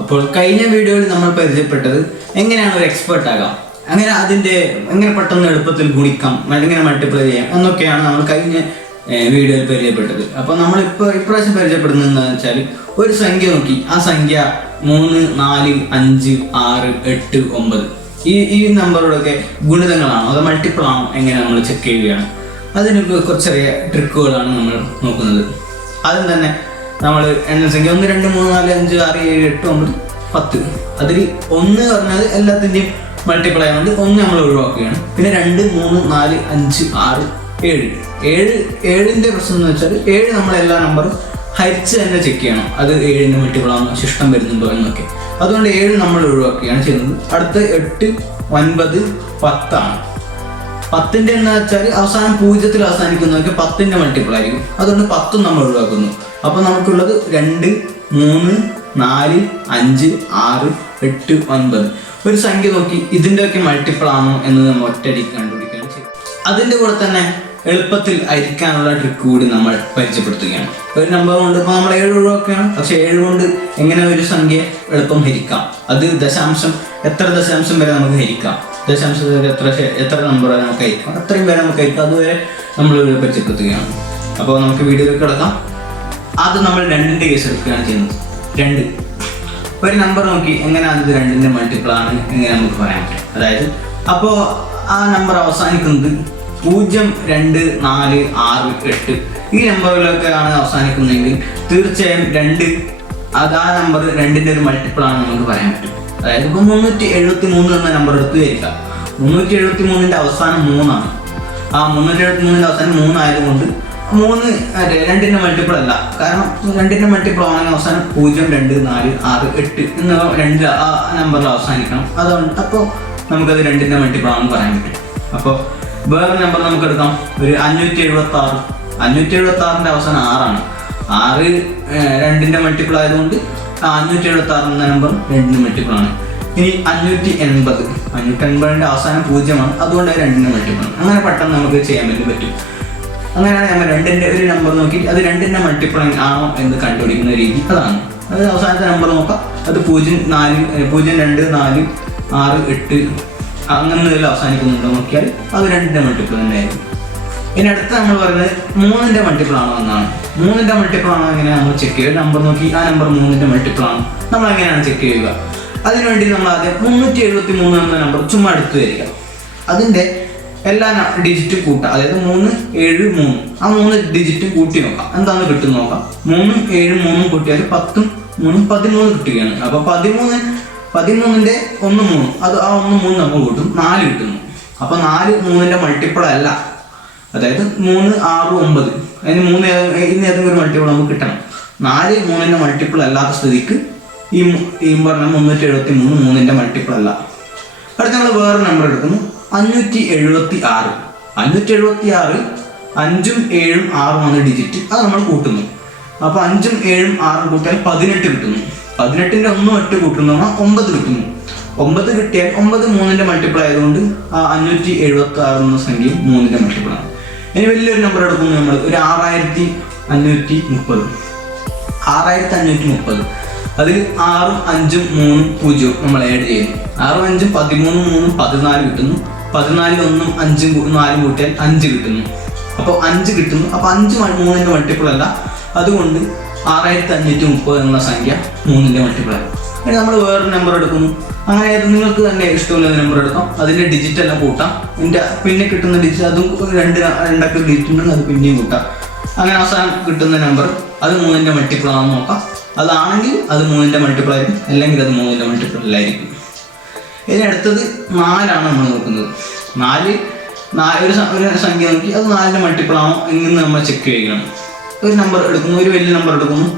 അപ്പോൾ കഴിഞ്ഞ വീഡിയോയിൽ നമ്മൾ പരിചയപ്പെട്ടത് എങ്ങനെയാണ് ഒരു എക്സ്പേർട്ട് ആകാം, എങ്ങനെ പെട്ടെന്ന് എളുപ്പത്തിൽ ഗുണിക്കാം, എങ്ങനെ മൾട്ടിപ്ലൈ ചെയ്യാം എന്നൊക്കെയാണ് നമ്മൾ കഴിഞ്ഞ വീഡിയോയിൽ പരിചയപ്പെട്ടത്. അപ്പോൾ നമ്മളിപ്പോൾ ഇപ്രാവശ്യം പരിചയപ്പെടുന്നത് എന്താണെന്ന് വെച്ചാൽ, ഒരു സംഖ്യ നോക്കി ആ സംഖ്യ 3, 4, 5, 6, 8, 9 ഈ നമ്പറുകളൊക്കെ ഗുണിതങ്ങളാണോ അതോ മൾട്ടിപ്പിൾ ആണോ എങ്ങനെ നമ്മൾ ചെക്ക് ചെയ്യുകയാണ്. അതിനൊക്കെ കുറച്ച് ചെറിയ ട്രിക്കുകളാണ് നമ്മൾ നോക്കുന്നത്. ആദ്യം തന്നെ നമ്മൾ എണ്ണസംഖ്യ 1, 2, 3, 4, 5, 6, 7, 8, 9, 10 അതിൽ 1 പറഞ്ഞത് എല്ലാത്തിൻ്റെയും മൾട്ടിപ്പിൾ ആയതുകൊണ്ട് 1 നമ്മൾ ഒഴിവാക്കുകയാണ്. പിന്നെ 2, 3, 4, 5, 6, 7 പ്രശ്നം എന്ന് വെച്ചാൽ 7 നമ്മളെല്ലാ നമ്പറും ഹരിച്ച് തന്നെ ചെക്ക് ചെയ്യണം, അത് 7ൻ്റെ മൾട്ടിപ്പിൾ ആണോ, ശിഷ്ടം വരുന്നുണ്ടോ എന്നൊക്കെ. അതുകൊണ്ട് 7 നമ്മൾ ഒഴിവാക്കുകയാണ് ചെയ്യുന്നത്. അടുത്ത 8, 9, 10 ആണ്. 10ൻ്റെ എന്ന് വെച്ചാൽ അവസാനം 0 അവസാനിക്കുന്നതൊക്കെ 10ൻ്റെ മൾട്ടിപ്പിൾ ആയിരിക്കും. അതുകൊണ്ട് 10 നമ്മൾ ഒഴിവാക്കുന്നു. അപ്പോൾ നമുക്കുള്ളത് 2, 3, 4, 5, 6, 8, 9 ഒരു സംഖ്യ നോക്കി ഇതിൻ്റെയൊക്കെ മൾട്ടിപ്പിൾ ആണോ എന്ന് നമ്മൾ ഒറ്റയടിക്ക് കണ്ടുപിടിക്കുകയാണ് ചെയ്യുന്നത്. അതിൻ്റെ കൂടെ തന്നെ എളുപ്പത്തിൽ അരിക്കാനുള്ള ട്രിക്ക് കൂടി നമ്മൾ പരിചയപ്പെടുത്തുകയാണ്. ഒരു നമ്പർ കൊണ്ട് ഇപ്പോൾ നമ്മൾ 7 ഒഴിവാക്കുകയാണ്, പക്ഷേ 7 കൊണ്ട് എങ്ങനെ ഒരു സംഖ്യ എളുപ്പം ഹരിക്കാം, അത് എത്ര ദശാംശം വരെ നമുക്ക് ഹരിക്കാം, ദശാംശത്തിൽ എത്ര നമ്പർ വരെ നമുക്ക് ഹരിക്കാം, അത്രയും വരെ നമുക്ക് ഹരിക്കാം, അതുവരെ നമ്മൾ പരിചയപ്പെടുത്തുകയാണ്. അപ്പോൾ നമുക്ക് വീഡിയോയിലേക്ക് കിടക്കാം. ആദ്യം നമ്മൾ 2ൻ്റെ കേസ് എടുക്കുകയാണ് ചെയ്യുന്നത്. 2 ഒരു നമ്പർ നോക്കി എങ്ങനെ അത് 2ൻ്റെ മൾട്ടിപ്പിൾ ആണ് എങ്ങനെ നമുക്ക് പറയാൻ പറ്റും. അതായത് അപ്പോൾ ആ നമ്പർ അവസാനിക്കുന്നത് 0, 2, 4, 6, 8 ഈ നമ്പറിലൊക്കെ ആണ് അവസാനിക്കുന്നതെങ്കിൽ തീർച്ചയായും 2 അത് ആ നമ്പർ 2ൻ്റെ ഒരു മൾട്ടിപ്പിൾ ആണ് നമുക്ക് പറയാൻ പറ്റും. അതായത് ഇപ്പോൾ 373 എന്ന നമ്പർ എടുത്തു വരിക. 373ൻ്റെ അവസാനം 3 ആണ്. ആ 373ൻ്റെ അവസാനം 3 ആയതുകൊണ്ട് 3 2ൻ്റെ മൾട്ടിപ്പിൾ അല്ല. കാരണം 2ൻ്റെ മൾട്ടിപ്പിൾ ആണെങ്കിൽ അവസാനം 0, 2, 4, 6, 8 എന്ന 2 ആ നമ്പറിൽ അവസാനിക്കണം. അതുകൊണ്ട് അപ്പോൾ നമുക്കത് 2ൻ്റെ മൾട്ടിപ്പിൾ ആണെന്ന് പറയാൻ പറ്റും. അപ്പോൾ വേറെ നമ്പർ നമുക്ക് എടുക്കാം. ഒരു 576. 576ൻ്റെ അവസാനം 6 ആണ്. 6 2ൻ്റെ മൾട്ടിപ്പിൾ ആയതുകൊണ്ട് 576 എന്ന നമ്പർ 2ൻ്റെ മൾട്ടിപ്പിൾ ആണ്. ഇനി 580ൻ്റെ അവസാനം 0 ആണ്. അതുകൊണ്ട് 2ൻ്റെ മൾട്ടിപ്പിൾ ആണ്. അങ്ങനെ പെട്ടെന്ന് നമുക്ക് ചെയ്യാൻ വേണ്ടി പറ്റും. അങ്ങനെയാണ് നമ്മൾ 2ൻ്റെ ഒരു നമ്പർ നോക്കി അത് 2ൻ്റെ മൾട്ടിപ്പിൾ ആണോ എന്ന് കണ്ടുപിടിക്കുന്ന രീതി അതാണ്. അത് അവസാനത്തെ നമ്പർ നോക്കാം. അത് 0, 2, 4, 6, 8 അങ്ങനെ അവസാനിക്കുന്നുണ്ടോ നോക്കിയാൽ അത് 2ൻ്റെ മൾട്ടിപ്പിൾ തന്നെയായിരിക്കും. ഇനി അടുത്ത നമ്മൾ പറയുന്നത് 3ൻ്റെ മൾട്ടിപ്പിൾ ആണോ എന്നാണ്. 3ൻ്റെ മൾട്ടിപ്പിൾ ആണോ എങ്ങനെയാണ് നമ്മൾ ചെക്ക് ചെയ്യുക. നമ്പർ നോക്കി ആ നമ്പർ 3ൻ്റെ മൾട്ടിപ്പിൾ ആണോ നമ്മൾ എങ്ങനെയാണ് ചെക്ക് ചെയ്യുക. അതിനുവേണ്ടി നമ്മൾ ആദ്യം 373 എന്ന നമ്പർ ചുമ്മാ എടുത്തു വരിക. അതിൻ്റെ എല്ലാ ഡിജിറ്റും കൂട്ടാം. അതായത് 3, 7, 3 ആ 3 ഡിജിറ്റും കൂട്ടി നോക്കാം, എന്താണ് കിട്ടും നോക്കാം. 3, 7, 3 കൂട്ടിയാൽ 10, 3, 13 കിട്ടുകയാണ്. അപ്പോൾ 13ൻ്റെ 1, 3 അത് ആ 1, 3 നമ്മൾ കൂട്ടും, 4 കിട്ടുന്നു. അപ്പോൾ 4 3ൻ്റെ മൾട്ടിപ്പിൾ അല്ല. അതായത് 3, 6, 9 അതിന് 3 ഇന്ന് ഏതെങ്കിലും ഒരു മൾട്ടിപ്പിൾ നമുക്ക് കിട്ടണം. 4 3ൻ്റെ മൾട്ടിപ്പിൾ അല്ലാത്ത സ്ഥിതിക്ക് ഈ പറഞ്ഞ 373 3ൻ്റെ മൾട്ടിപ്പിൾ അല്ല. അടുത്ത നമ്മൾ വേറെ നമ്പർ എടുക്കുന്നു. 576. 576 5ഉം 7ഉം 6ഉം ആണ് ഡിജിറ്റ്. അത് നമ്മൾ കൂട്ടുന്നു. അപ്പോൾ 5ഉം 7ഉം 6ഉം കൂട്ടിയാൽ 18 കിട്ടുന്നു. 18ൻ്റെ 1, 8 കൂട്ടുന്നു 9 കിട്ടുന്നു. 9 കിട്ടിയാൽ 9 3ൻ്റെ മൾട്ടിപ്പിൾ ആയതുകൊണ്ട് ആ 576 എന്ന സംഖ്യയും 3ൻ്റെ മൾട്ടിപ്പിൾ ആണ്. ഇനി വലിയൊരു നമ്പർ എടുക്കുന്നു നമ്മൾ. ഒരു 6530. 6530 അതിൽ 6ഉം 5ഉം 3ഉം 0 നമ്മൾ ആഡ് ചെയ്യുന്നു. 6ഉം 5ഉം 13, 3, 14 കിട്ടുന്നു. 14 1ഉം 5ഉം 4ഉം കൂട്ടിയാൽ 5 കിട്ടുന്നു. അപ്പോൾ 5 കിട്ടുന്നു. അപ്പോൾ 5 3ൻ്റെ മൾട്ടിപ്പിൾ അല്ല. അതുകൊണ്ട് 6530 എന്ന സംഖ്യ 3ൻ്റെ മൾട്ടിപ്പിൾ ആണ്. ഇനി നമ്മൾ വേറൊരു നമ്പർ എടുക്കുന്നു. അങ്ങനെ നിങ്ങൾക്ക് തന്നെ ഇഷ്ടമുള്ള നമ്പർ എടുക്കാം. അതിൻ്റെ ഡിജിറ്റ് എല്ലാം കൂട്ടാം. പിന്നെ കിട്ടുന്ന ഡിജിറ്റ് അതും 2 ഡിജിറ്റ് ഉണ്ടെങ്കിൽ അത് പിന്നെയും കൂട്ടാം. അങ്ങനെ അവസാനം കിട്ടുന്ന നമ്പർ അത് 3ൻ്റെ മൾട്ടിപ്പിൾ ആണെന്ന് നോക്കാം. അതാണെങ്കിൽ അത് 3ൻ്റെ മൾട്ടിപ്പിൾ ആയിരിക്കും, അല്ലെങ്കിൽ അത് 3ൻ്റെ മൾട്ടിപ്പിൾ അല്ലായിരിക്കും. ഇനി അടുത്തത് 4 ആണ് നമ്മൾ നോക്കുന്നത്. 4 ഒരു സംഖ്യ നോക്കി അത് 4ൻ്റെ മൾട്ടിപ്പിൾ ആണോ എന്ന് നമ്മൾ ചെക്ക് ചെയ്യണം. ഒരു നമ്പർ എടുക്കുന്നു, ഒരു വലിയ നമ്പർ എടുക്കുന്നു.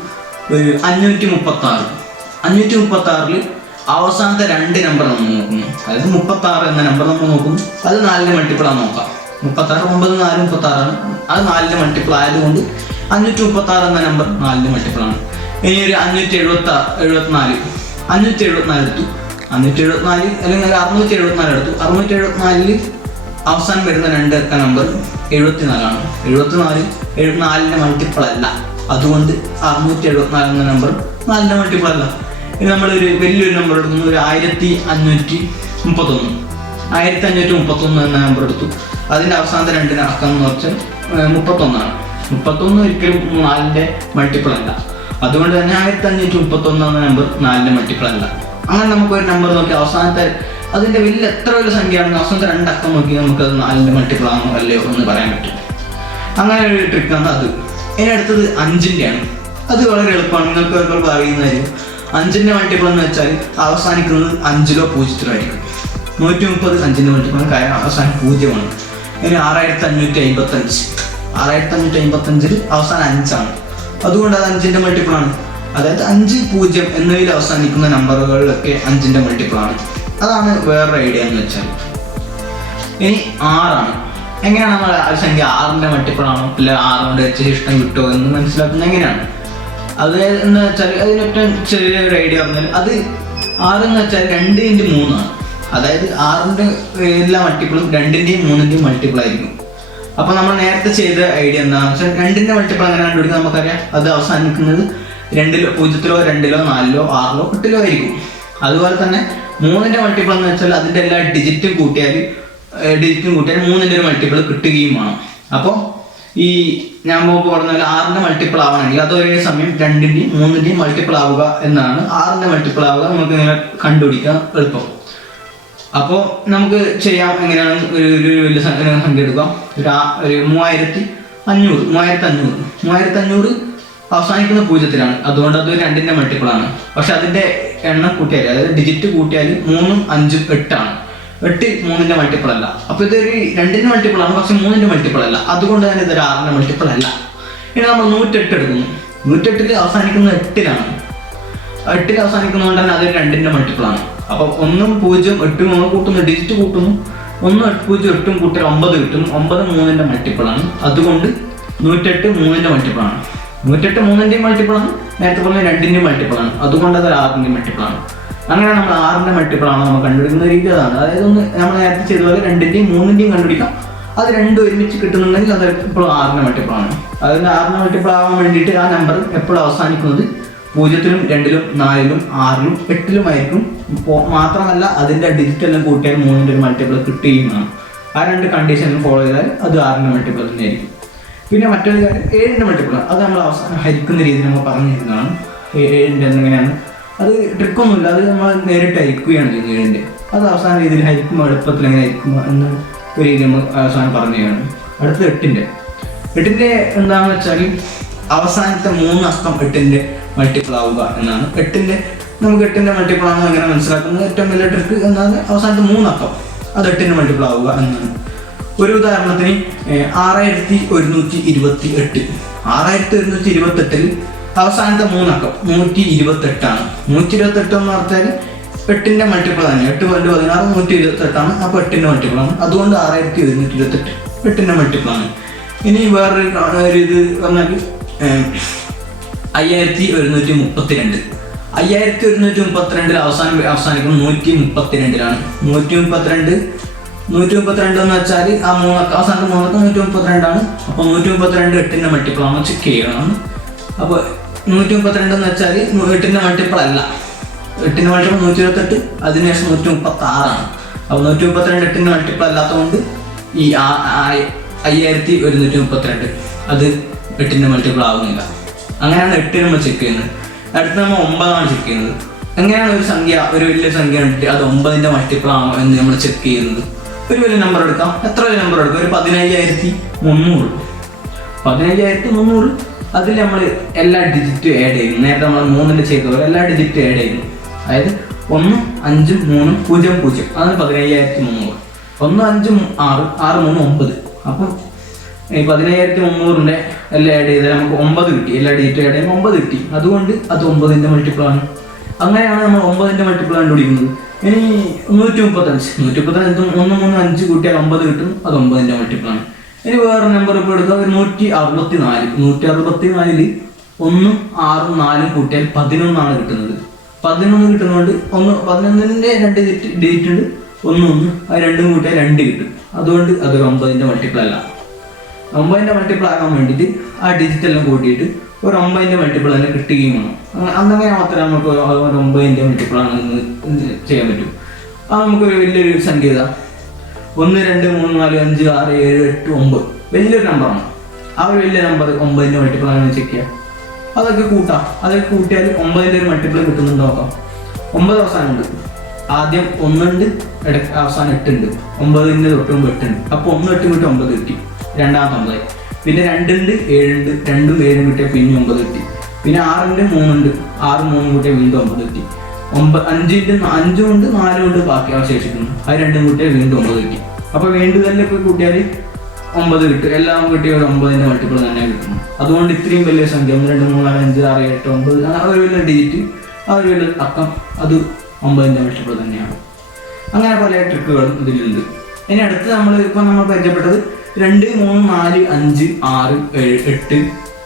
ഒരു 536. 536ൽ അവസാനത്തെ 2 നമ്പർ നമ്മൾ നോക്കുന്നു. അതായത് 36 എന്ന നമ്പർ നമ്മൾ നോക്കുന്നു. അത് 4ൻ്റെ മൾട്ടിപ്പിൾ ആണെന്ന് നോക്കാം. 36 9, 4, 36 ആണ്. അത് 4ൻ്റെ മൾട്ടിപ്പിൾ ആയതുകൊണ്ട് 536 എന്ന നമ്പർ 4ൻ്റെ മൾട്ടിപ്പിൾ ആണ്. ഇനി ഒരു 574 എടുത്തു. 574 അല്ലെങ്കിൽ 674 എടുത്തു. 674ൽ അവസാനം വരുന്ന 2 അക്ക നമ്പർ 74 ആണ്. 74 4ൻ്റെ മൾട്ടിപ്പിൾ അല്ല. അതുകൊണ്ട് 674 എന്ന നമ്പർ 4ൻ്റെ മൾട്ടിപ്പിൾ അല്ല. ഇനി നമ്മളൊരു വലിയൊരു നമ്പർ എടുക്കുന്നു, ഒരു 1531. 1531 എന്ന നമ്പർ എടുത്തു. അതിൻ്റെ അവസാനത്തെ രണ്ട് അക്കം എന്ന് വെച്ചാൽ 31. 31 ഒരിക്കലും 4ന്റെ മൾട്ടിപ്പിൾ അല്ല. അതുകൊണ്ട് തന്നെ 1531 എന്ന നമ്പർ 4ന്റെ മൾട്ടിപ്പിൾ അല്ല. അങ്ങനെ നമുക്കൊരു നമ്പർ നോക്കി അവസാനത്തെ അതിൻ്റെ എത്ര വലിയ സംഖ്യയാണെന്ന് അവസാനത്തെ രണ്ടക്കം നോക്കി നമുക്കത് 4ന്റെ മൾട്ടിപ്പിൾ ആണോ അല്ലയോ എന്ന് പറയാൻ പറ്റും. അങ്ങനെ ഒരു ട്രിക്കാണ് അത്. ഇനി അടുത്തത് 5ൻ്റെയാണ്. അത് വളരെ എളുപ്പമാണ്, നിങ്ങൾക്ക് ഇപ്പോൾ അറിയുന്നതായിരിക്കും. 5ന്റെ മൾട്ടിപ്പിൾ എന്ന് വെച്ചാൽ അവസാനിക്കുന്നത് 5ലോ 0ലോ ആയിരിക്കും. 130 5ന്റെ മൾട്ടിപ്പിൾ, കാരണം അവസാനം 0ആണ്. ഇനി 6555. 6555 അവസാനം 5ആണ്. അതുകൊണ്ട് അത് 5ന്റെ മൾട്ടിപ്പിൾ ആണ്. അതായത് 5, 0 എന്നിവയിൽ അവസാനിക്കുന്ന നമ്പറുകളിലൊക്കെ 5ന്റെ മൾട്ടിപ്പിൾ ആണ്. അതാണ് വേറൊരു ഐഡിയ എന്ന് വെച്ചാൽ. ഇനി 6ആണ്. എങ്ങനെയാണ് നമ്മൾ ആ സംഖ്യ 6ന്റെ മൾട്ടിപ്പിൾ ആണോ അല്ല 6 കൊണ്ട് ഇഷ്ടം കിട്ടുമോ എന്ന് മനസ്സിലാക്കുന്നത് എങ്ങനെയാണ്? അത് എന്ന് വെച്ചാൽ അതിനൊറ്റ ചെറിയൊരു ഐഡിയ പറഞ്ഞാൽ അത് 6 എന്ന് വെച്ചാൽ 2 × 3 ആണ്. അതായത് 6ന്റെ എല്ലാ മൾട്ടിപ്പിളും 2ന്റെയും 3ന്റെയും മൾട്ടിപ്പിൾ ആയിരിക്കും. അപ്പോൾ നമ്മൾ നേരത്തെ ചെയ്ത ഐഡിയ എന്താണെന്ന് വെച്ചാൽ 2ന്റെ മൾട്ടിപ്പിൾ അങ്ങനെ കണ്ടുപിടിക്കാൻ നമുക്കറിയാം. അത് അവസാനിക്കുന്നത് 2ലോ 0ലോ 2ലോ 4ലോ 6ലോ 8ലോ ആയിരിക്കും. അതുപോലെ തന്നെ 3ന്റെ മൾട്ടിപ്പിൾ എന്ന് വെച്ചാൽ അതിൻ്റെ എല്ലാ ഡിജിറ്റും കൂട്ടിയാൽ 3ന്റെ ഒരു മൾട്ടിപ്പിൾ കിട്ടുകയും വേണം. അപ്പോൾ ഈ ഞാൻ മുമ്പ് പറഞ്ഞ 6ന്റെ മൾട്ടിപ്പിൾ ആവണമെങ്കിൽ അത് ഒരേ സമയം 2ന്റെയും 3ന്റെയും മൾട്ടിപ്പിൾ ആവുക എന്നാണ്. 6ന്റെ മൾട്ടിപ്പിൾ ആവുക നമുക്ക് ഇങ്ങനെ കണ്ടുപിടിക്കാൻ എളുപ്പം. അപ്പോൾ നമുക്ക് ചെയ്യാം. എങ്ങനെയാണ് ഒരു വലിയ സംഖ്യ എടുക്കാം. ഒരു 3500 അവസാനിക്കുന്ന 0ത്തിലാണ്. അതുകൊണ്ട് അത് 2ന്റെ മൾട്ടിപ്പിൾ ആണ്. പക്ഷെ അതിൻ്റെ എണ്ണം കൂട്ടിയാൽ, അതായത് ഡിജിറ്റ് കൂട്ടിയാൽ 3ഉം 5ഉം 8ആണ്. 8 3ന്റെ മൾട്ടിപ്പിൾ അല്ല. അപ്പോൾ ഇതൊരു 2ന്റെ മൾട്ടിപ്പിൾ ആണ്, പക്ഷെ 3ന്റെ മൾട്ടിപ്പിൾ അല്ല. അതുകൊണ്ട് തന്നെ ഇതൊരു 6ന്റെ മൾട്ടിപ്പിൾ അല്ല. ഇനി നമ്മൾ 108 എടുക്കുന്നു. 108 അവസാനിക്കുന്നത് 8ലാണ്. 8 അവസാനിക്കുന്നതുകൊണ്ട് തന്നെ അത് 2ന്റെ മൾട്ടിപ്പിൾ ആണ്. അപ്പോൾ 1ഉം 0ഉം 8ഉം നമ്മൾ കൂട്ടുന്നു, ഡിജിറ്റ് കൂട്ടുന്നു. 1 0 8ഉം കൂട്ടിയാൽ 9 കിട്ടും. 9 3ന്റെ മൾട്ടിപ്പിൾ ആണ്. അതുകൊണ്ട് 108 3ന്റെ മൾട്ടിപ്പിൾ ആണ്. 108 3ന്റെയും മൾട്ടിപ്പിൾ ആണ്. നേരത്തെ പറഞ്ഞ 2ന്റെയും മൾട്ടിപ്പിൾ ആണ്. അതുകൊണ്ട് അത് 6ന്റെയും മൾട്ടിപ്പിൾ ആണ്. അങ്ങനെ നമ്മൾ 6ന്റെ മൾട്ടിപ്പിൾ ആണോ നമ്മൾ കണ്ടുപിടിക്കുന്ന രീതി അതാണ്. അതായത് നമ്മൾ നേരത്തെ ചെയ്തതുപോലെ 2ന്റെയും 3ന്റെയും കണ്ടുപിടിക്കാം. അത് രണ്ടും ഒരുമിച്ച് കിട്ടുന്നുണ്ടെങ്കിൽ അത് എപ്പോഴും 6ന്റെ മൾട്ടിപ്പിൾ ആണ്. അതിന് 6ന്റെ മൾട്ടിപ്പിൾ ആവാൻ വേണ്ടിയിട്ട് ആ നമ്പർ എപ്പോഴും അവസാനിക്കുന്നത് 0ലും 2ലും 4ലും 6ലും 8ലും ആയിരിക്കും. മാത്രമല്ല അതിൻ്റെ ഡിജിറ്റ് എല്ലാം കൂട്ടിയാൽ 3ന്റെ ഒരു മൾട്ടിപ്പിൾ കിട്ടുകയും വേണം. ആ രണ്ട് കണ്ടീഷനും ഫോളോ ചെയ്താൽ അത് 6ന്റെ മൾട്ടിപ്പിൾ തന്നെയായിരിക്കും. പിന്നെ മറ്റൊരു കാര്യം 7ന്റെ മൾട്ടിപ്പിൾ. അത് നമ്മൾ അവസാനം ഹരിക്കുന്ന രീതി നമ്മൾ പറഞ്ഞിരുന്നതാണ്. 7ന്റെ എങ്ങനെയാണ്, അത് ട്രിക്കൊന്നുമില്ല. അത് നമ്മൾ നേരിട്ട് ഹരിക്കുകയാണ് ചെയ്യുന്നത് 7ന്റെ. അത് അവസാന രീതിയിൽ ഹരിക്കുമ്പോൾ എളുപ്പത്തിൽ എങ്ങനെ ഹരിക്കുമ്പോൾ എന്ന ഒരു രീതി നമ്മൾ അവസാനം പറഞ്ഞതാണ്. അടുത്തത് 8ന്റെ എന്താണെന്ന് വെച്ചാൽ അവസാനത്തെ 3 അക്കം 8ന്റെ മൾട്ടിപ്പിൾ ആവുക എന്നാണ്. നമുക്ക് 8ന്റെ മൾട്ടിപ്പിൾ ആണെന്ന് എങ്ങനെ മനസ്സിലാക്കുന്നത് ഏറ്റവും വലിയ ട്രിക്ക് എന്താണ്, അവസാനത്തെ 3 അക്കം അത് 8ന്റെ മൾട്ടിപ്പിൾ ആവുക എന്നാണ്. ഒരു ഉദാഹരണത്തിന് 6128. 6128 അവസാനത്തെ 3 അക്കം 128 ആണ്. 128 എന്ന് പറഞ്ഞാൽ 8ന്റെ മൾട്ടിപ്പിൾ ആണ്. 8 × 16 128 ആണ്. അപ്പോൾ 8ന്റെ മൾട്ടിപ്പിൾ ആണ്. അതുകൊണ്ട് 6128 8ന്റെ മൾട്ടിപ്പിൾ ആണ്. ഇനി വേറൊരു ഇത് പറഞ്ഞാൽ 5132. 5132 അവസാനിക്കുന്നത് 132ലാണ്. 132 എന്ന് വെച്ചാൽ ആ അവസാനത്തെ 3 അക്കം 132 ആണ്. അപ്പോൾ 132 8ന്റെ മൾട്ടിപ്പിൾ ആണോ ചെക്ക് ചെയ്യണം. അപ്പോൾ 132 എന്ന് വെച്ചാൽ 8ന്റെ മൾട്ടിപ്പിൾ അല്ല. 8ന്റെ മൾട്ടിപ്പിൾ 128, അതിനുശേഷം 136 ആണ്. അപ്പോൾ 132 8ന്റെ മൾട്ടിപ്പിൾ അല്ലാത്തതുകൊണ്ട് ഈ 5132 അത് 8ന്റെ മൾട്ടിപ്പിൾ ആവുന്നില്ല. അങ്ങനെയാണ് 8 നമ്മൾ ചെക്ക് ചെയ്യുന്നത്. അടുത്ത് നമ്മൾ 9 ചെക്ക് ചെയ്യുന്നത്. എങ്ങനെയാണ് ഒരു വലിയ സംഖ്യ കണ്ടിട്ട് അത് 9ന്റെ മൾട്ടിപ്പിൾ ആണോ എന്ന് നമ്മൾ ചെക്ക് ചെയ്യുന്നത്? ഒരു വലിയ നമ്പർ എടുക്കാം. എത്ര വലിയ നമ്പർ എടുക്കാം? ഒരു 15300. 15300 അതിൽ നമ്മൾ എല്ലാ ഡിജിറ്റും ആഡ് ചെയ്യുന്നു. നേരത്തെ നമ്മൾ 3ന്റെ ചെയ്ത പോലെ എല്ലാ ഡിജിറ്റും ആഡ് ചെയ്യുന്നു. അതായത് 1 5 3 0 0 അതാണ് 15300. 1 5 6 6 3 9. അപ്പം ഈ 15300ന്റെ എല്ലാം ആഡ് ചെയ്താൽ നമുക്ക് 9 കിട്ടി. എല്ലാ ഡിജിറ്റും ആഡ് ചെയ്യുമ്പോൾ 9 കിട്ടി. അതുകൊണ്ട് അത് 9ന്റെ മൾട്ടിപ്പിൾ ആണ്. അങ്ങനെയാണ് നമ്മൾ 9ന്റെ മൾട്ടിപ്പിൾ കണ്ടുപിടിക്കുന്നത്. ഇനി 135. 135 1 3 5 കൂട്ടിയാൽ 9 കിട്ടും. അത് 9ന്റെ മൾട്ടിപ്പിൾ ആണ്. ഇനി വേറെ നമ്പർ ഇപ്പോൾ എടുക്കുക. 164. 164ൽ 1 6 4 കൂട്ടിയാൽ 11 ആണ് കിട്ടുന്നത്. 11 കിട്ടുന്നതുകൊണ്ട് 11ന്റെ 2 ഡിജിറ്റ് ഉണ്ട്. 1 1 അത് രണ്ടും കൂട്ടിയാൽ 2 കിട്ടും. അതുകൊണ്ട് അത് 9ന്റെ മൾട്ടിപ്പിൾ അല്ല. 9ന്റെ മൾട്ടിപ്പിൾ ആകാൻ വേണ്ടിയിട്ട് ആ ഡിജിറ്റ് എല്ലാം കൂട്ടിയിട്ട് ഒരു 9ന്റെ മൾട്ടിപ്പിൾ തന്നെ കിട്ടുകയും വേണം. അങ്ങനെ മാത്രമേ നമുക്ക് ഒരു 9ന്റെ മൾട്ടിപ്പിൾ ആണെന്ന് ചെയ്യാൻ പറ്റൂ. അത് നമുക്കൊരു വലിയൊരു സംഖ്യ 1 2 3 4 5 6 7 8 9 വലിയൊരു നമ്പറാണ്. ആ ഒരു വലിയ നമ്പർ 9ന്റെ മൾട്ടിപ്പിൾ ആണെന്ന് ചെക്ക് ചെയ്യാം. അതൊക്കെ കൂട്ടാം. അതൊക്കെ കൂട്ടിയാൽ 9ന്റെ ഒരു മൾട്ടിപ്പിൾ കിട്ടുന്നുണ്ടോ നോക്കാം. 9 അവസാനമുണ്ട്. ആദ്യം 1 ഉണ്ട്, ഇടയ്ക്ക് അവസാനം 8 ഉണ്ട്. 9ന്റെ തൊട്ടും 8 ഉണ്ട്. അപ്പോൾ 1 8 കിട്ടി 9 കിട്ടി, രണ്ടാമത്തെ 9. പിന്നെ 2 ഉണ്ട്, 7 ഉണ്ട്, 2ഉം 7ഉം കിട്ടിയാൽ പിന്നെ 9 കിട്ടി. പിന്നെ 6 ഉണ്ട്, 3 ഉണ്ട്, 6 3 കൂട്ടിയാൽ വീണ്ടും 9 കിട്ടി. 5 ഉണ്ട്, 4 ഉണ്ട് ബാക്കി അവശേഷിക്കുന്നു. അത് 2ഉം കൂട്ടിയാൽ വീണ്ടും 9 കിട്ടി. അപ്പോൾ വീണ്ടും തന്നെ പോയി കൂട്ടിയാൽ 9 കിട്ടും. എല്ലാം കിട്ടിയ ഒരു 9ന്റെ മൾട്ടിപ്പിൾ തന്നെ കിട്ടുന്നു. അതുകൊണ്ട് ഇത്രയും വലിയ സംഖ്യ 1 2 3 4 5 6 7 9 ആ ഒരു വലിയ ഡിജിറ്റ്, ആ ഒരു വലിയ അക്കം, അത് 9ന്റെ മൾട്ടിപ്പിൾ തന്നെയാണ്. അങ്ങനെ പല ട്രിക്കുകളും ഇതിലുണ്ട്. ഇനി അടുത്ത് നമ്മൾ പരിചയപ്പെട്ടത് 2 3 4 5 6 7 8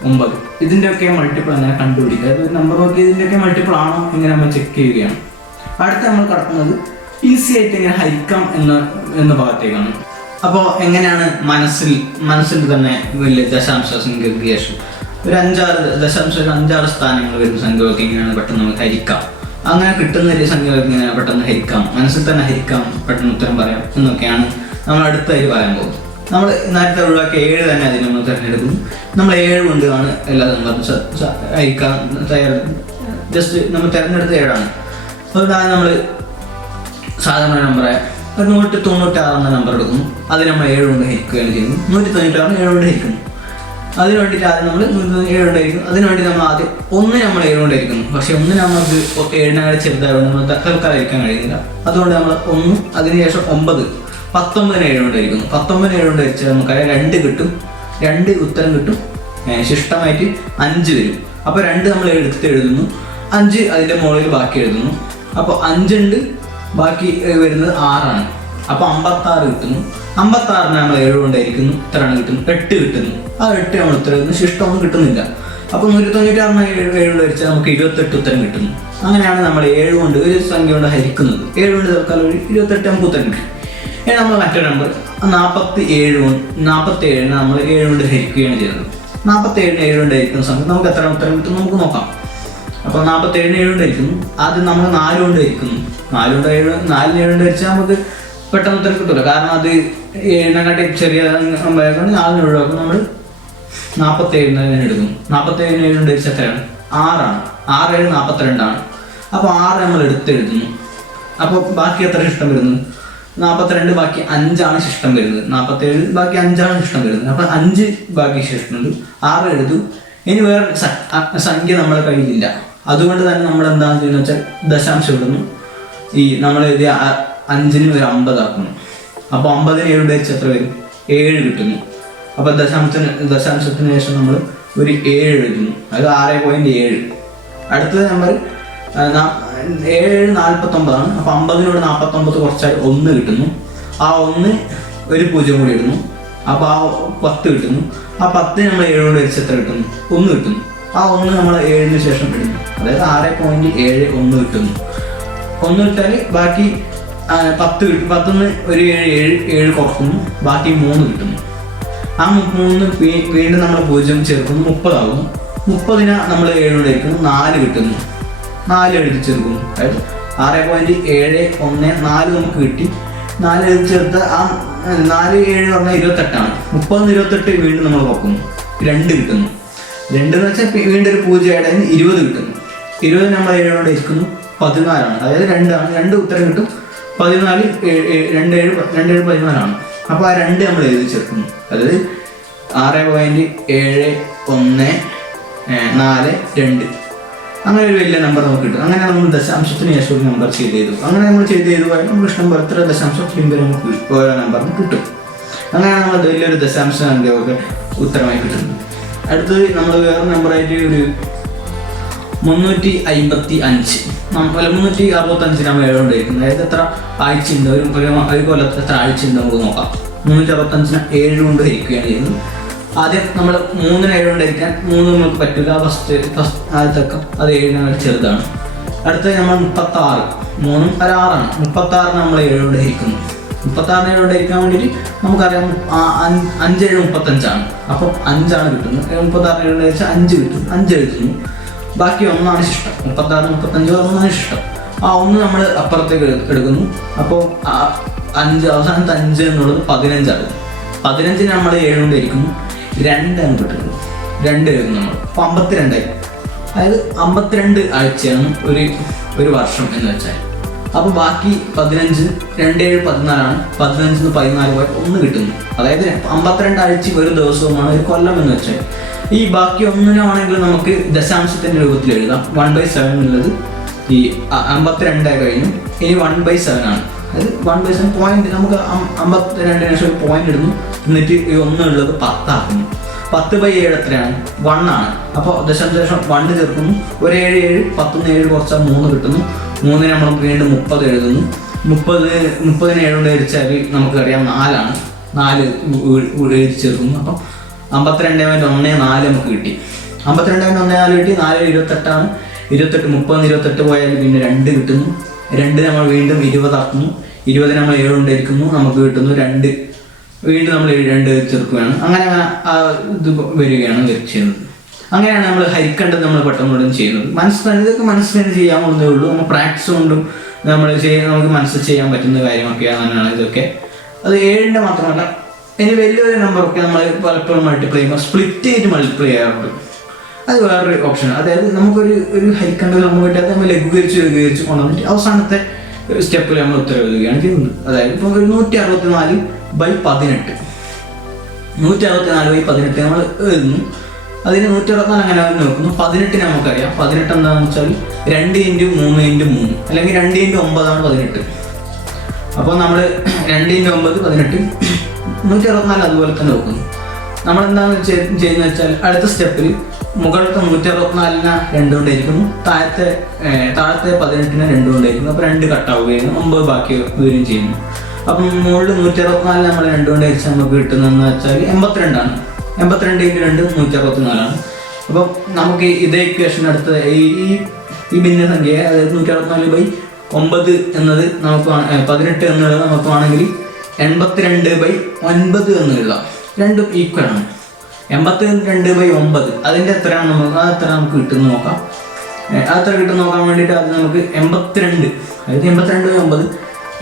9 ഇതിൻ്റെയൊക്കെ മൾട്ടിപ്പിൾ അങ്ങനെ കണ്ടുപിടിക്കുക. അത് നമ്പർ നോക്കി ഇതിൻ്റെയൊക്കെ മൾട്ടിപ്പിൾ ആണോ ഇങ്ങനെ നമ്മൾ ചെക്ക് ചെയ്യുകയാണ്. അടുത്ത് നമ്മൾ കടക്കുന്നത് ഈസി ആയിട്ട് എങ്ങനെ ഹരിക്കാം എന്ന ഭാഗത്തേക്കാണ്. അപ്പോൾ എങ്ങനെയാണ് മനസ്സിൽ തന്നെ വലിയ ദശാംശ സംഖ്യക്ക് ശേഷം ഒരു 5-6 സ്ഥാനങ്ങൾ വരുന്ന സംഖ്യകൾക്ക് എങ്ങനെയാണ് പെട്ടെന്ന് നമുക്ക് ഹരിക്കാം, അങ്ങനെ കിട്ടുന്ന വലിയ സംഖ്യകൾക്ക് എങ്ങനെയാണ് പെട്ടെന്ന് ഹരിക്കാം, മനസ്സിൽ തന്നെ ഹരിക്കാം, പെട്ടെന്ന് ഉത്തരം പറയാം എന്നൊക്കെയാണ് നമ്മൾ അടുത്തായിട്ട് പറയാൻ പോകുന്നത്. നമ്മൾ നേരത്തെ ഒഴിവാക്കിയ 7 തന്നെ അതിന് നമ്മൾ തിരഞ്ഞെടുക്കുന്നു. നമ്മൾ 7 കൊണ്ടാണ് എല്ലാ നമ്പറും ഹരിക്കാൻ ജസ്റ്റ് നമ്മൾ തിരഞ്ഞെടുത്ത 7ആണ്. അതുകൊണ്ടാണ് നമ്മൾ സാധാരണ നമ്പറായ 196 എന്ന നമ്പർ എടുക്കുന്നു. അത് നമ്മൾ 7 കൊണ്ട് ഹരിക്കുകയാണ് ചെയ്യുന്നത്. 196 7 കൊണ്ട് ഹരിക്കുന്നു. അതിന് വേണ്ടിയിട്ട് ആദ്യം നമ്മൾ 7 കൊണ്ട് ഹരിക്കും. അതിന് വേണ്ടി നമ്മൾ ആദ്യം 1 നമ്മൾ 7 കൊണ്ട് ഹരിക്കുന്നു. പക്ഷെ 1 നമുക്ക് 7 ചെറുതായതുകൊണ്ട് നമ്മൾ തൽക്കാലം ഹരിക്കാൻ കഴിയുന്നില്ല. അതുകൊണ്ട് നമ്മൾ 1, അതിനുശേഷം 9 19 7 കൊണ്ട് ഹരിക്കുന്നു. 19 7 കൊണ്ട് ഹരിച്ചാൽ നമുക്ക് 2 കിട്ടും. 2 ഉത്തരം കിട്ടും. ശിഷ്ടമായിട്ട് 5 വരും. അപ്പോൾ 2 നമ്മൾ എഴുതുന്നു. 5 അതിൻ്റെ മുകളിൽ ബാക്കി എഴുതുന്നു. അപ്പോൾ 5 ഉണ്ട്, ബാക്കി വരുന്നത് 6ആണ്. അപ്പോൾ 56 കിട്ടുന്നു. 56 നമ്മൾ 7 കൊണ്ട് ഹരിക്കുന്നു. ഇത്രയാണ് കിട്ടുന്നു. 8 കിട്ടുന്നു. ആ 8 നമ്മൾ ഉത്തരം എഴുതുന്നു. ശിഷ്ടമൊന്നും കിട്ടുന്നില്ല. അപ്പോൾ 196 7 കൊണ്ട് ഹരിച്ചാൽ നമുക്ക് 28 ഉത്തരം കിട്ടുന്നു. അങ്ങനെയാണ് നമ്മൾ 7 കൊണ്ട് ഒരു സംഖ്യ കൊണ്ട് ഹരിക്കുന്നത്. 7 കൊണ്ട് തൽക്കാലം 28 നമുക്ക് ഉത്തരം കിട്ടും. ഇനി നമ്മൾ മറ്റൊരു നമ്പർ 47 നമ്മൾ 7 കൊണ്ട് ഹരിക്കുകയാണ് ചെയ്യുന്നത്. 47 7 കൊണ്ട് ഹരിക്കുന്ന സമയത്ത് നമുക്ക് എത്ര ഉത്തരം കിട്ടും നമുക്ക് നോക്കാം. അപ്പോൾ 47 7 കൊണ്ട് ഹരിക്കുന്നു. ആദ്യം നമ്മൾ 4 കൊണ്ട് ഹരിക്കുന്നു. 4 കൊണ്ട് 7 കൊണ്ട് ഹരിച്ചാൽ നമുക്ക് പെട്ടെന്ന് ഉത്തരം കിട്ടില്ല. കാരണം അത് 7 ചെറിയ നമ്പറായതുകൊണ്ട് 4 ഒഴിവാക്കും. നമ്മൾ 47 തന്നെ എടുക്കുന്നു. 47 7 കൊണ്ട് ഹരിച്ചാൽ എത്രയാണ്? 6ആണ്. 6 7 42ആണ്. അപ്പോൾ 6 നമ്മൾ എഴുതുന്നു. അപ്പോൾ ബാക്കി എത്ര ശിഷ്ടം വരുന്നത്? 42 ബാക്കി 5ആണ് ശിഷ്ടം വരുന്നത്. 47 ബാക്കി 5ആണ് ശിഷ്ടം വരുന്നത്. അപ്പോൾ 5 ബാക്കി ശിഷ്ടമുണ്ട്. 6 എഴുതു. ഇനി വേറെ സംഖ്യ നമ്മുടെ കയ്യിലില്ല. അതുകൊണ്ട് തന്നെ നമ്മൾ എന്താണെന്ന് ചെയ്യുന്നത് വെച്ചാൽ ദശാംശം ഇടുന്നു. നമ്മൾ എഴുതിയ 5ന് ഒരു 50 ആക്കുന്നു. അപ്പോൾ 50ന് 7 ഹരിച്ച് എത്ര വരും? 7 കിട്ടുന്നു. അപ്പോൾ ദശാംശത്തിന് ശേഷം നമ്മൾ ഒരു 7 എഴുതുന്നു. അതായത് 6.7. അടുത്തത് നമ്പർ 7 49ആണ്. അപ്പോൾ 50നോട് 49 കുറച്ചാൽ 1 കിട്ടുന്നു. ആ 1 ഒരു 0 കൂടി ഇടുന്നു. അപ്പോൾ ആ 10 കിട്ടുന്നു. ആ 10 നമ്മൾ 7 കൊണ്ട് ഹരിച്ച് എത്ര കിട്ടുന്നു? 1 കിട്ടുന്നു. ആ 1 നമ്മൾ 7ന് ശേഷം ഇടുന്നു. അതായത് 6.71 കിട്ടുന്നു. 1 ഇട്ടാൽ ബാക്കി 10 കിട്ടും. 10ന്ന് ഒരു 7 കുറക്കുന്നു. ബാക്കി 3 കിട്ടുന്നു. ആ 3 വീണ്ടും നമ്മൾ 0 ചേർക്കുന്നു. 30 ആകുന്നു. 30ന് നമ്മൾ 7 കൊണ്ട് ഹരിക്കുന്നു. 4 കിട്ടുന്നു. 4 എഴുതി ചേർക്കുന്നു. അതായത് 6.71 4 നമുക്ക് കിട്ടി. 4 എഴുതി ചേർത്ത് ആ 4 7 പറഞ്ഞാൽ 28ആണ്. 30 28 വീണ്ടും നമ്മൾ നോക്കുന്നു. 2 കിട്ടുന്നു. 2 എന്ന് വെച്ചാൽ വീണ്ടും ഒരു 0 ആയിട്ട് 20 കിട്ടുന്നു. 20 നമ്മൾ 7 കൊണ്ട് ഹരിക്കുന്നു. 14ആണ്. അതായത് 2 ആണ്. 2 ഉത്തരം കിട്ടും. 14 2 7 14ആണ്. അപ്പോൾ ആ 2 നമ്മൾ എഴുതി ചേർക്കുന്നു. അതായത് 6.71 4 2 അങ്ങനെ ഒരു വലിയ നമ്പർ നമുക്ക് കിട്ടും. അങ്ങനെ നമ്മൾ ദശാംശത്തിന് ശേഷം ഒരു നമ്പർ ചെയ്തു. അങ്ങനെ നമ്മൾ ചെയ്ത് പോയാൽ നമ്മൾ ഇഷ്ടം പോലെ എത്ര ദശാംശം വരെ നമുക്ക് ഓരോ നമ്പറിന് കിട്ടും. അങ്ങനെയാണ് നമ്മൾ വലിയൊരു ദശാംശ സംഖ്യയൊക്കെ ഉത്തരമായി കിട്ടുന്നത്. അടുത്തത് നമ്മൾ വേറെ നമ്പറായിട്ട് ഒരു 355 365 നമ്മൾ 7 കൊണ്ട് ഹരിക്കുന്നത്. അതായത് എത്ര ആഴ്ച ഉണ്ട്, ഒരു കൊല്ലത്തിൽ എത്ര ആഴ്ച ഉണ്ട് നമുക്ക് നോക്കാം. 365 7 കൊണ്ട് ഹരിക്കുകയാണ് ചെയ്യുന്നത്. ആദ്യം നമ്മൾ 3ന് 7 കൊണ്ട് ഹരിക്കാൻ 3 നമുക്ക് പറ്റില്ല. ഫസ്റ്റ് ആദ്യത്തെ അത് 7 ചെറുതാണ്. അടുത്തത് നമ്മൾ 36 3 ഒരു 6ആണ്. 36 നമ്മൾ 7 കൊണ്ട് ഹരിക്കുന്നു. 36 ഏഴോടെ ഇരിക്കാൻ വേണ്ടിയിട്ട് നമുക്കറിയാം 5 7 35 അപ്പോൾ 5 കിട്ടുന്നത്. 36 ഏഴോടെ വെച്ചാൽ 5 കിട്ടും, 5 എഴുതുന്നു. ബാക്കി 1 ശിഷ്ടം. 36 35 1 ശിഷ്ടം. ആ 1 നമ്മൾ അപ്പുറത്തേക്ക് എടുക്കുന്നു. അപ്പോൾ 5 അവസാനത്തെ 5 എന്നുള്ളത് 15 ആകും. 15 നമ്മൾ 7 കൊണ്ട് ഇരിക്കുന്നു. 2 കിട്ടുന്നു. 2 എഴുതുന്നു നമ്മൾ. അപ്പോൾ 52 ആയി. അതായത് 52 ആഴ്ചയാണ് ഒരു വർഷം എന്ന് വെച്ചാൽ. അപ്പോൾ ബാക്കി 15 2 7 14 15 14 പോയി 1 കിട്ടുന്നു. അതായത് 52 ആഴ്ച ഒരു ദിവസവുമാണ് ഒരു കൊല്ലം എന്ന് വെച്ചാൽ. ഈ ബാക്കി 1 നമുക്ക് ദശാംശത്തിൻ്റെ രൂപത്തിൽ എഴുതാം. 1/7 എന്നുള്ളത് ഈ 52 കഴിഞ്ഞു. ഇനി 1/7 ആണ്. അതായത് 1/7 പോയിന്റ് നമുക്ക് 52 ശേഷം പോയിന്റ് ഇടുന്നു. എന്നിട്ട് ഈ 1 ഉള്ളത് 10 ആക്കുന്നു. 10/7 എത്രയാണ്? 1 ആണ്. അപ്പോൾ ദശാംശം 1 ചേർക്കുന്നു. ഒരു 7 7 10 7 കുറച്ചാൽ 3 കിട്ടുന്നു. 3 നമ്മൾ വീണ്ടും 30 എഴുതുന്നു. 30 7 കൊണ്ട് ഹരിച്ചാൽ നമുക്കറിയാം 4 ആണ്. 4 എഴുതി ചേർക്കുന്നു. അപ്പം 52/1 4 നമുക്ക് കിട്ടി. 52/1 4 കിട്ടി. 4 28 ആണ്. 28 30 28 പോയാൽ പിന്നെ 2 കിട്ടുന്നു. 2 നമ്മൾ വീണ്ടും 20 ആക്കുന്നു. 20 നമ്മൾ 7 കൊണ്ട് ഇരിക്കുന്നു. നമുക്ക് കിട്ടുന്നു 2. വീണ്ടും നമ്മൾ 2 ചേർക്കുകയാണ്. അങ്ങനെ ഇത് വരികയാണ് ചെയ്യുന്നത്. അങ്ങനെയാണ് നമ്മൾ ഹരിക്കേണ്ടത്. നമ്മൾ പെട്ടെന്ന് ചെയ്യുന്നത്. ഇതൊക്കെ മനസ്സിൽ ചെയ്യാവുന്നതേ ഉള്ളൂ. നമ്മൾ പ്രാക്ടീസ് കൊണ്ടും നമുക്ക് മനസ്സിൽ ചെയ്യാൻ പറ്റുന്ന കാര്യമൊക്കെയാണ് ഇതൊക്കെ. അത് 7ൻ്റെ മാത്രമല്ല, ഇനി വലിയൊരു നമ്പറൊക്കെ നമ്മൾ പലപ്പോഴും മൾട്ടിപ്ലൈ ചെയ്യുമ്പോൾ സ്പ്ലിറ്റ് ചെയ്തിട്ട് മൾട്ടിപ്ലൈ ചെയ്യാറുണ്ട്. അത് വേറൊരു ഓപ്ഷൻ. അതായത് നമുക്കൊരു ഹരിക്കേണ്ടത് നമുക്ക് നമ്മൾ ലഘൂകരിച്ച് കൊണ്ടുവന്നിട്ട് അവസാനത്തെ സ്റ്റെപ്പിൽ നമ്മൾ ഉത്തരം എഴുതുകയാണ് ചെയ്യുന്നത്. അതായത് ഇപ്പോൾ ഒരു 164/18 164/18 നമ്മൾ എഴുതുന്നു. അതിന് 164 അങ്ങനെ നോക്കുന്നു. 18 നമുക്കറിയാം. 18 എന്താണെന്ന് വെച്ചാൽ 2 × 3 × 3 അല്ലെങ്കിൽ 2 × 9 ആണ് 18. അപ്പോൾ നമ്മൾ 2 × 9 18. 164 അതുപോലെ തന്നെ നോക്കുന്നു. നമ്മളെന്താണ് ചെയ്യുന്നത് വെച്ചാൽ അടുത്ത സ്റ്റെപ്പിൽ മുകളിലത്തെ 164 2 കൊണ്ടായിരിക്കുന്നു. താഴത്തെ 18 2 കൊണ്ടായിരിക്കുന്നു. അപ്പോൾ 2 കട്ടാവുകയും 9 ബാക്കി വരികയും ചെയ്യുന്നു. അപ്പം മുകളിൽ 164 നമ്മൾ 2 കൊണ്ട് ഹരിച്ചാൽ നമുക്ക് കിട്ടുന്നതെന്ന് വെച്ചാൽ 82 ആണ്. 82 × 2 164 ആണ്. അപ്പം നമുക്ക് ഇതേ ഇക്വേഷൻ അടുത്ത ഈ ഭിന്നസംഖ്യ, അതായത് 164/9 എന്നത് നമുക്ക് 18 എന്നുള്ളത് നമുക്ക് വേണമെങ്കിൽ 82/9 എന്ന് എഴുതാം. രണ്ടും ഈക്വൽ ആണ്. 82/9 അതിൻ്റെ എത്രയാണ് എത്ര നമുക്ക് കിട്ടുന്ന നോക്കാം. അത്ര കിട്ടുന്ന നോക്കാൻ വേണ്ടിയിട്ട് അത് നമുക്ക് 82, അതായത് 82/9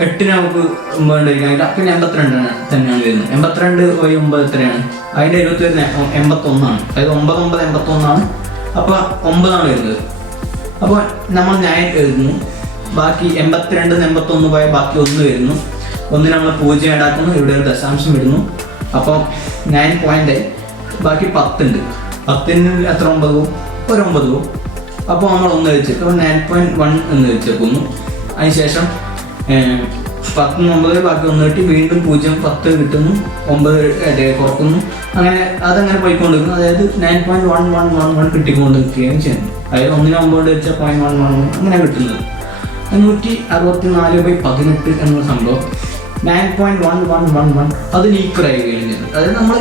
8 നമുക്ക് വേണ്ടിയിരിക്കാം. പിന്നെ 82 തന്നെയാണ് വരുന്നത്. 82/9 എത്രയാണ്? അതിൻ്റെ 21 81 ആണ്. അതായത് 9 9 81 ആണ്. അപ്പോൾ 9 ആണ് വരുന്നത്. അപ്പോൾ നമ്മൾ 9 എഴുതുന്നു. ബാക്കി 82 81 പോയ ബാക്കി 1 വരുന്നു. 1 നമ്മൾ 0 ഉണ്ടാക്കുന്നു. ഇവിടെ ഒരു ദശാംശം ഇടുന്നു. അപ്പോൾ 9 പോയിൻ്റ് ആയി. ബാക്കി 10 ഉണ്ട്. 10-ന് എത്ര 9 പോകും? ഒരു 9 പോകും. അപ്പോൾ നമ്മൾ 1 വെച്ചേക്കും. അപ്പോൾ 9.1 എന്ന് വെച്ചേക്കുന്നു. അതിനുശേഷം 10 9 ബാക്കി 1 കിട്ടി. വീണ്ടും 0 10 കിട്ടുന്നു. 9 കുറക്കുന്നു. അങ്ങനെ അതങ്ങനെ പോയിക്കൊണ്ടിരിക്കുന്നു. അതായത് 9.1111 കിട്ടിക്കൊണ്ടിരിക്കുകയും ചെയ്യുന്നു. അതായത് 1 9 കൊണ്ട് വെച്ചാൽ 0.111 അങ്ങനെ കിട്ടുന്നത്. 164/18 എന്നുള്ള സംഭവം 9.1111 അതിന് ഈക്വൽ ആവുകയാണ് ചെയ്യുന്നത്. അതായത് നമ്മൾ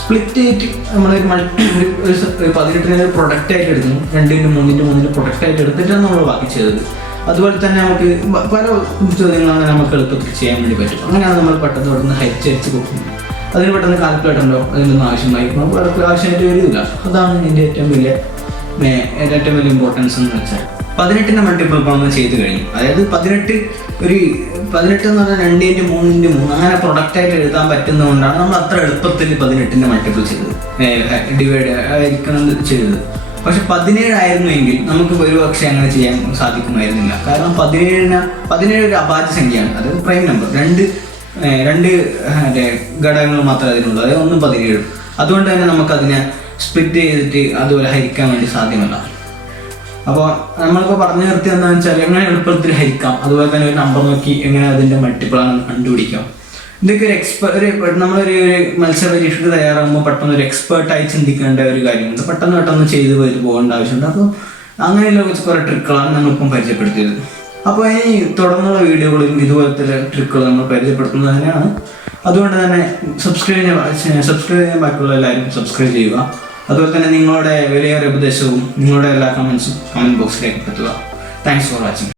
സ്പ്ലിറ്റ് ചെയ്തിട്ട് നമ്മളൊരു 18 പ്രൊഡക്റ്റ് ആയിട്ട് എടുക്കുന്നു. 2 × 3 × 3 പ്രൊഡക്റ്റ് ആയിട്ട് എടുത്തിട്ടാണ് നമ്മൾ ബാക്കി ചെയ്തത്. അതുപോലെ തന്നെ നമുക്ക് പല ചോദ്യങ്ങളും അങ്ങനെ നമുക്ക് എളുപ്പത്തിൽ ചെയ്യാൻ വേണ്ടി പറ്റും. അങ്ങനെയാണ് നമ്മൾ പെട്ടെന്ന് പെട്ടെന്ന് ഹരിച്ചരിച്ച് കൊടുക്കുന്നത്. അതിന് പെട്ടെന്ന് കാൽക്കുലേറ്റർ ഉണ്ടോ അതിനൊന്നും ആവശ്യമായി നമുക്ക് ആവശ്യമായിട്ട് വരില്ല. അതാണ് ഇതിൻ്റെ ഏറ്റവും വലിയ ഇമ്പോർട്ടൻസ് എന്ന് വെച്ചാൽ 18ൻ്റെ മൾട്ടിപ്പിൾ ഇപ്പോൾ നമ്മൾ ചെയ്ത് കഴിഞ്ഞു. അതായത് 18 എന്ന് പറഞ്ഞാൽ 2 × 3 × 3 അങ്ങനെ പ്രൊഡക്റ്റായിട്ട് എഴുതാൻ പറ്റുന്നതുകൊണ്ടാണ് നമ്മൾ അത്ര എളുപ്പത്തിൽ 18ൻ്റെ മൾട്ടിപ്പിൾ ചെയ്തത്, ഡിവൈഡ് ചെയ്തത്. പക്ഷെ 17 ആയിരുന്നുവെങ്കിൽ നമുക്ക് ഒരുപക്ഷെ അങ്ങനെ ചെയ്യാൻ സാധിക്കുമായിരുന്നില്ല. കാരണം 17 ഒരു അഭാജ്യ സംഖ്യയാണ്. അതായത് പ്രൈം നമ്പർ. രണ്ട് ഘടകങ്ങൾ മാത്രമേ അതിനുള്ളൂ. അതായത് 1 17. അതുകൊണ്ട് തന്നെ നമുക്കതിനെ സ്പ്ലിറ്റ് ചെയ്തിട്ട് അതുപോലെ ഹരിക്കാൻ വേണ്ടി സാധ്യമല്ല. അപ്പോൾ നമ്മളിപ്പോൾ പറഞ്ഞു നിർത്തി എന്താണെന്ന് വെച്ചാൽ എങ്ങനെ എളുപ്പത്തിൽ ഹരിക്കാം, അതുപോലെ തന്നെ ഒരു നമ്പർ നോക്കി എങ്ങനെ അതിൻ്റെ മൾട്ടിപ്പിളാണെന്ന് കണ്ടുപിടിക്കാം. ഇതൊക്കെ നമ്മളൊരു മത്സര പരീക്ഷയ്ക്ക് തയ്യാറാകുമ്പോൾ പെട്ടെന്ന് ഒരു എക്സ്പേർട്ടായി ചിന്തിക്കേണ്ട ഒരു കാര്യമുണ്ട്. പെട്ടെന്ന് ചെയ്ത് പോകേണ്ട ആവശ്യമുണ്ട്. അപ്പോൾ അങ്ങനെയുള്ള കുറേ ട്രിക്കുകളാണ് നമ്മളിപ്പം പരിചയപ്പെടുത്തിയത്. അപ്പോൾ ഇനി തുടർന്നുള്ള വീഡിയോകളിലും ഇതുപോലത്തെ ട്രിക്കുകൾ നമ്മൾ പരിചയപ്പെടുത്തുന്നത് തന്നെയാണ്. അതുകൊണ്ട് തന്നെ സബ്സ്ക്രൈബ് ചെയ്യാൻ ബാക്കിയുള്ള എല്ലാവരും സബ്സ്ക്രൈബ് ചെയ്യുക. അതുപോലെ തന്നെ നിങ്ങളുടെ വിലയേറിയ ഉപദേശവും നിങ്ങളുടെ എല്ലാ കമൻസും കമൻറ്റ് ബോക്സിലേക്ക് എത്തുക. Thanks for watching.